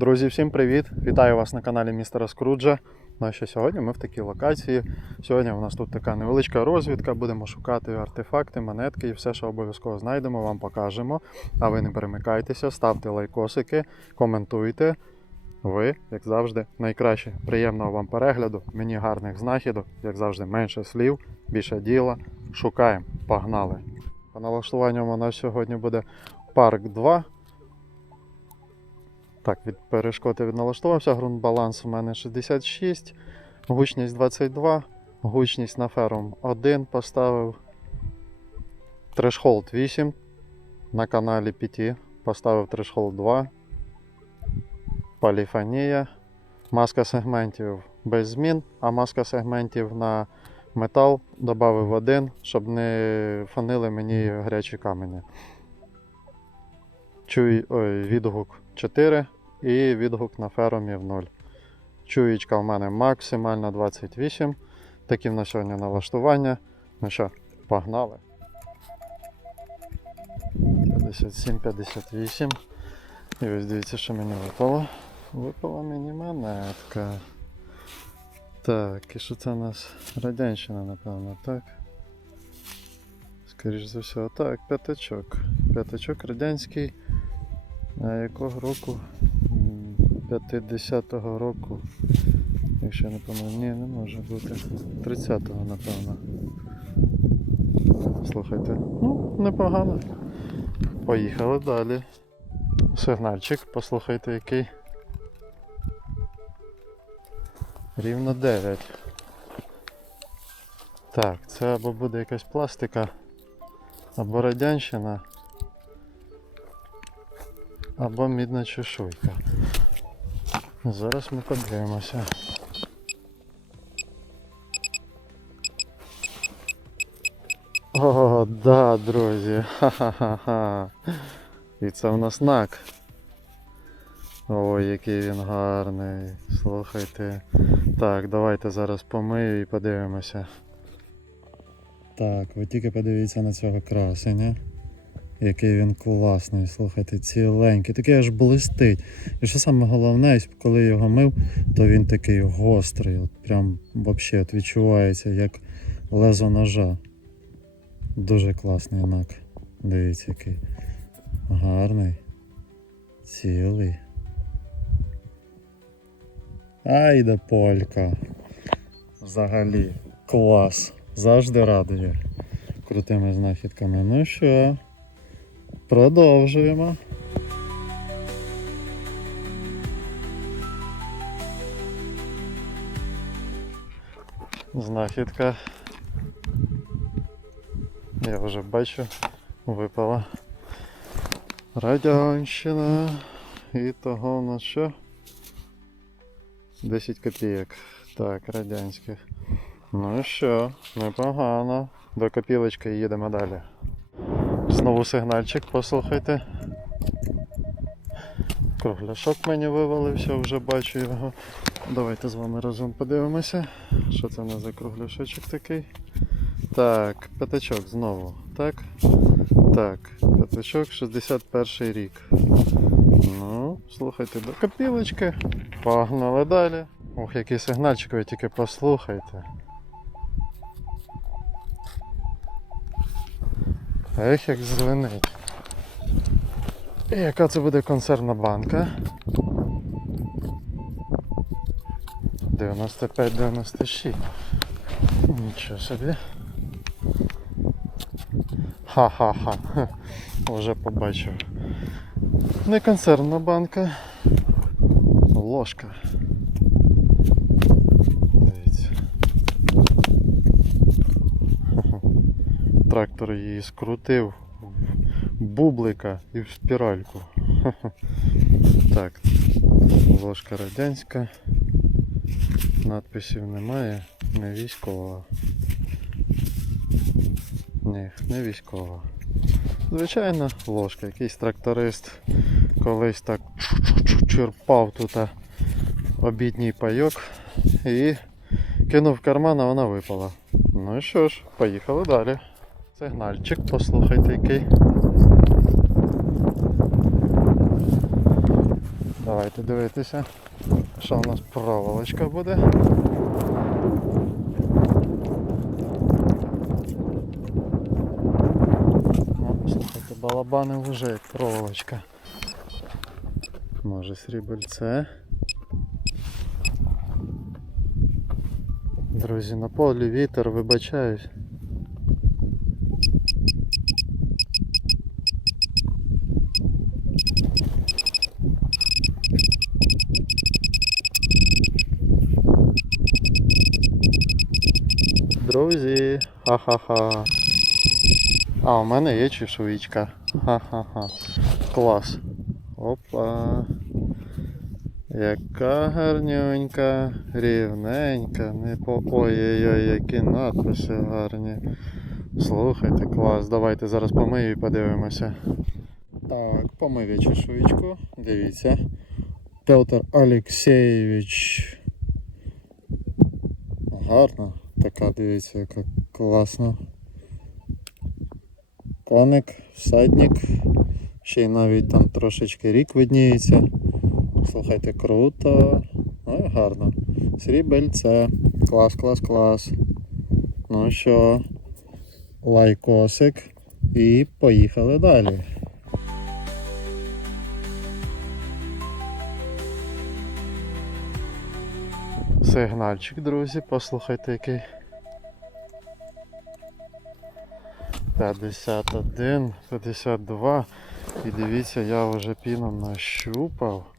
Друзі, всім привіт! Вітаю вас на каналі Містера Скруджа. Ну а що сьогодні ми в такій локації. Сьогодні у нас тут така невеличка розвідка. Будемо шукати артефакти, монетки і все, що обов'язково знайдемо, вам покажемо. А ви не перемикайтеся, ставте лайкосики, коментуйте. Ви, як завжди, найкраще. Приємного вам перегляду, мені гарних знахідок, як завжди, менше слів, більше діла. Шукаємо, погнали. По налаштуванням у нас сьогодні буде парк 2. Так, від перешкоди від налаштувався. Ґрунт баланс у мене 66, гучність 22, гучність на ферум 1 поставив. Трешхолд 8. На каналі PT поставив трешхолд 2. Поліфонія. Маска сегментів без змін, а маска сегментів на метал додав один, щоб не фанили мені гарячі камені. Чуй, ой, відгук 4 і відгук на феромів 0. Чуєчка в мене максимально 28. Такі в нас сьогодні налаштування. Ну що, погнали. 57-58. І ось дивіться, що мені випало. Випала мені монетка. Так, і що це у нас? Радянщина, напевно, так? Скоріш за все, так, п'ятачок. П'ятачок радянський. А якого року? 50-го року. Якщо не помилю, ні, не може бути. 30-го, напевно. Слухайте. Ну, непогано. Поїхали далі. Сигнальчик, послухайте який. Рівно 9. Так, це або буде якась пластика, або радянщина, або мідна чешуйка. Зараз ми подивимося. О, да, друзі. Ха-ха-ха. І це в нас нак. Ой, який він гарний. Слухайте. Так, давайте зараз помию і подивимося. Так, ви тільки подивіться на цього красення. Який він класний, слухайте, ціленький, такий аж блистить. І що саме головне, коли його мив, то він такий гострий, от прям взагалі відчувається як лезо ножа. Дуже класний нак. Дивіться, який гарний, цілий. Ай да полька. Взагалі, клас. Завжди радує крутими знахідками. Ну що, продовжуємо. Знахідка. Я вже бачу, випала радянщина. І того у нас що? 10 копійок. Так, радянських. Ну що, непогано. До копілочки їдемо далі. Знову сигнальчик, послухайте. Кругляшок мені вивалився, вже бачу його. Давайте з вами разом подивимося. Що це нас за кругляшочок такий? Так, п'ятачок знову. Так. Так, п'ятачок 61 рік. Ну, слухайте, до копілочки. Погнали далі. Ох, який сигнальчик, ви тільки послухайте. Ех, як звенить. І яка це буде консервна банка? 95-96. Нічого собі. Ха-ха-ха. Вже побачив. Не консервна банка. Ложка. Дивіться. Ха-ха. Трактор її скрутив в бублика і в спіральку. Так, ложка радянська. Надписів немає, не військова. Ні, не військова. Звичайно, ложка. Якийсь тракторист колись так черпав тут обідній пайок і кинув в карман, а вона випала. Ну і що ж, поїхали далі. Сигнальчик, послухайте який. Давайте дивитися, що у нас проволочка буде. Ну, слухайте, балабани як проволочка. Може срібельце. Друзі, на полі вітер, вибачаюсь. Друзі, ха-ха-ха. А, у мене є чешуйчка. Ха-ха-ха. Клас. Опа. Яка гарнюнька, рівненька, не по. Ой-ой-ой, які надписи гарні. Слухайте, клас, давайте зараз помию і подивимося. Так, помив я чешуйчку. Дивіться. Петр Олексійович. Гарно. Така, дивіться, яка класна. Коник, всадник. Ще й навіть там трошечки рік видніється. Слухайте, круто. Ой, гарно. Срібельце. Клас, клас, клас. Ну що, лайкосик. І поїхали далі. Сигнальчик, друзі, послухайте який. 51, 52. І дивіться, я вже піном нащупав.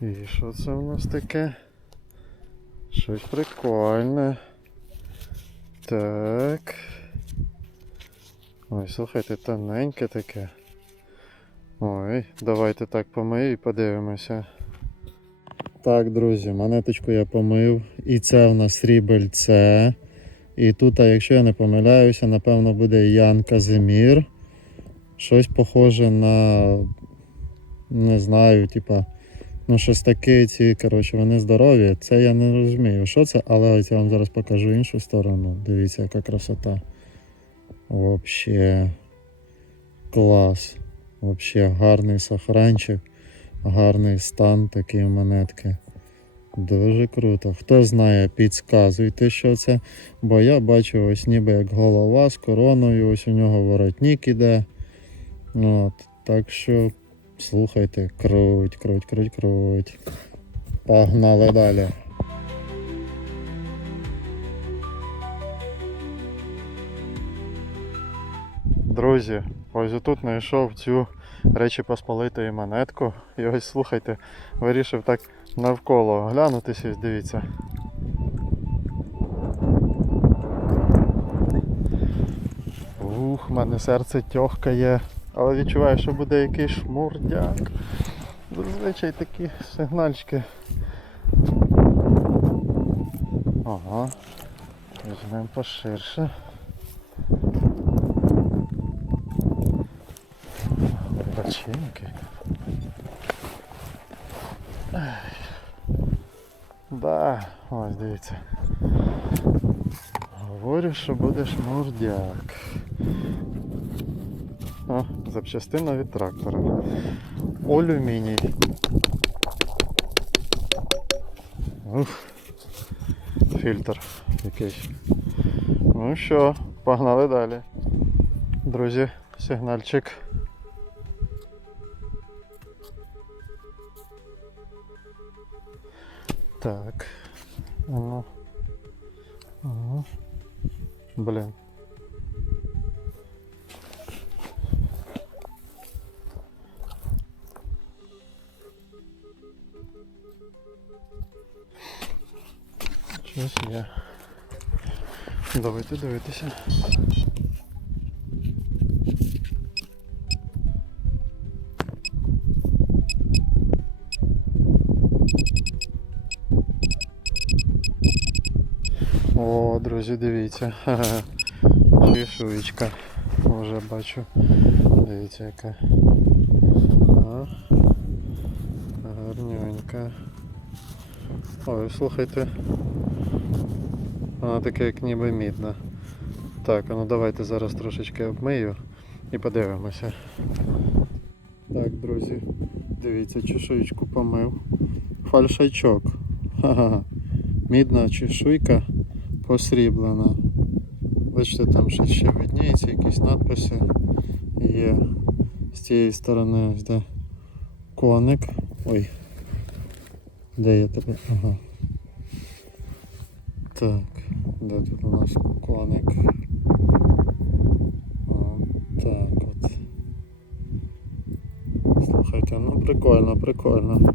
І що це у нас таке? Щось прикольне. Так. Ой, слухайте, тоненьке таке. Ой, давайте так помию і подивимося. Так, друзі, монеточку я помив. І це у нас срібельце. І тут, а якщо я не помиляюся, напевно буде Ян Казимір. Щось похоже на. Не знаю, типа. Ну, щось таке, ці, коротше, вони здорові. Це я не розумію, що це, але ось я вам зараз покажу іншу сторону. Дивіться, яка красота. Вообще клас. Вообще гарний сохранчик, гарний стан такі монетки. Дуже круто. Хто знає, підказуйте, що це. Бо я бачу ось ніби як голова з короною, ось у нього воротник іде. От. Так що слухайте, круть, круть, круть, круть. Погнали далі. Друзі, ось тут знайшов цю речі Посполитої монетку. І ось слухайте, вирішив так навколо глянутися, ось дивіться. Ух, в мене серце тьохкає, але відчуваю, що буде якийсь шмурдяк. Зазвичай такі сигнальчики. Ага. Візьмемо поширше. Бачинки. Да, ось дивіться. Говорю, що буде шмурдяк. О, запчастина від трактора. Алюміній. Ух. Фільтр якийсь. Ну що, погнали далі. Друзі, сигнальчик. Так. Ну. Ага. Блин. Щось є. Давайте дивитися. Друзі, дивіться. Чешуєчка. Вже бачу. Дивіться яка. А. Гарненька. Ой, слухайте. Вона така як ніби мідна. Так, ну давайте зараз трошечки обмию і подивимося. Так, друзі, дивіться, чешуєчку помив. фальшачок. Ха-ха. Мідна чешуйка посріблена. Бачите, там ще, ще видніється якісь надписи є. З цієї сторони де коник. Ой. Де я тебе? Ага. Так, де тут у нас коник? О, так от. Слухайте, ну прикольно, прикольно.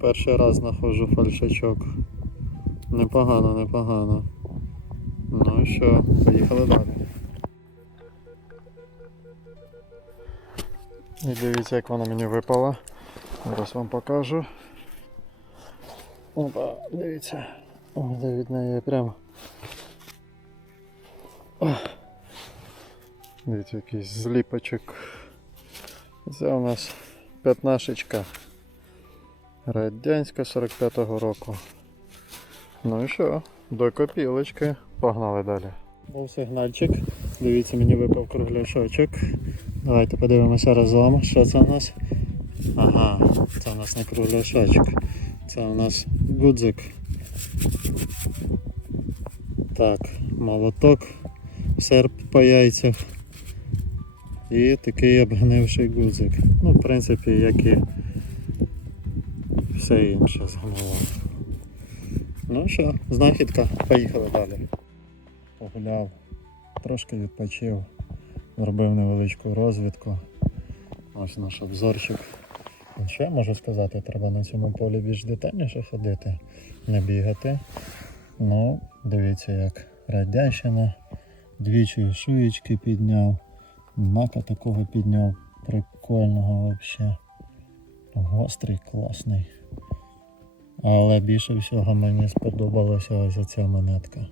Перший раз знаходжу фальшачок. Непогано, непогано. Ну що, поїхали далі. І дивіться, як вона мені випала. Зараз вам покажу. Опа, дивіться. Де від неї прям. Ох. Дивіться, якийсь зліпочок. Це у нас п'ятнашечка. Радянська 45-го року. Ну і що, до копілочки. Погнали далі. Був сигнальчик. Дивіться, мені випав кругляшочок. Давайте подивимося разом, що це у нас. Ага, це у нас не кругляшочок. Це у нас гудзик. Так, молоток, серп по яйцях. І такий обгнивший гудзик. Ну, в принципі, як і все інше згнило. Ну що, знахідка, поїхали далі. Погуляв, трошки відпочив, зробив невеличку розвідку. Ось наш обзорчик. Що я можу сказати, треба на цьому полі більш детальніше ходити, не бігати. Ну, дивіться, як радянщина, двічі шуєчки підняв, мака такого підняв, прикольного взагалі. Гострий, класний. Але більше всього мені сподобалася ось ця монетка.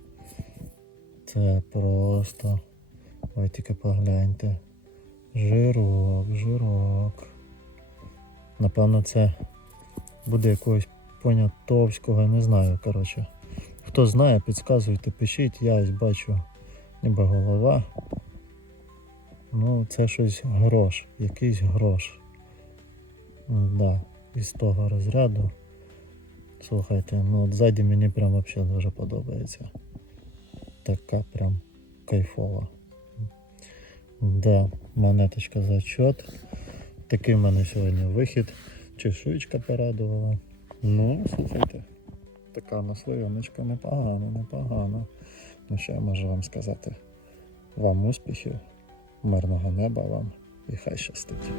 Це просто. Ви тільки погляньте. Жирок, жирок. Напевно, це буде якогось понятовського, не знаю, коротше. Хто знає, підказуйте, пишіть, я ось бачу ніби голова. Ну, це щось грош, якийсь грош. Да, із того розряду. Слухайте, ну от ззаді мені прям вообще дуже подобається. Така прям кайфова. Да, монеточка зачет. Такий в мене сьогодні вихід. Чешуєчка порадувала. Ну, слухайте, така наслоєночка непогана, непогана. Ну що я можу вам сказати? Вам успіхів, мирного неба вам і хай щастить.